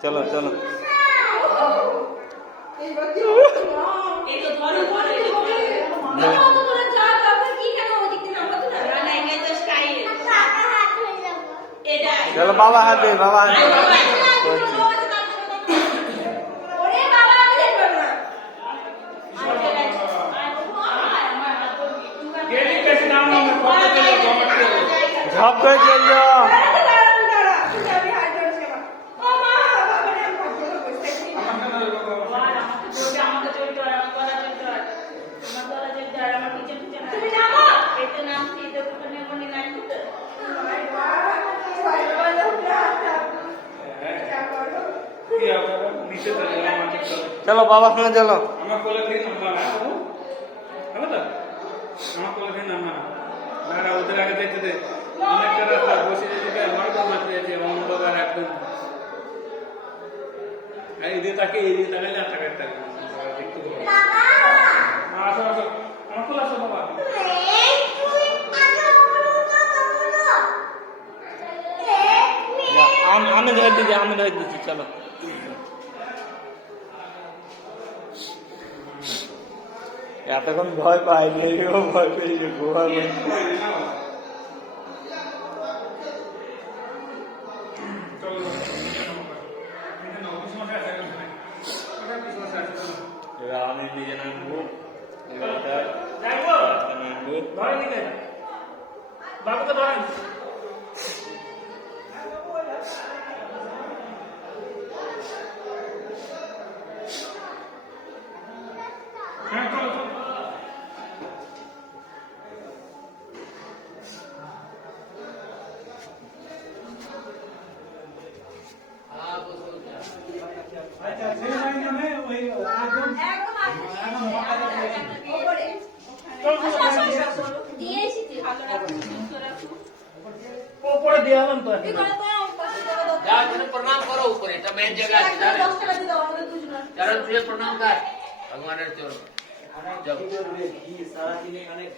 চলো চলো চলো বাবা হাত দে বাবা হাত ঝপ করে চল যাও চলো বাবা সঙ্গে চলো আমার কোলে থেকে নামবা না হলো তো আমার কোলে থেকে নামবা না ওদের আগে দেখতে দে অনেকটা রাস্তা বসে যেতে আমার তো মারতে যাচ্ছে অন্ধকার একদম এদিকে তাকালে আর টাকা টাকা দেখতে পাবো আসো আসো আমার কোলে আসো বাবা আমি ধরে দিচ্ছি চলো এতক্ষণ ভয় পাইনি ভয় পেয়েছে গুহা এবার আমি নিজে নামবো বাবুকে ধরেন प्रणाम करो ऊपर मेन जगह प्रणाम कर भगवान सारा दिन अनेक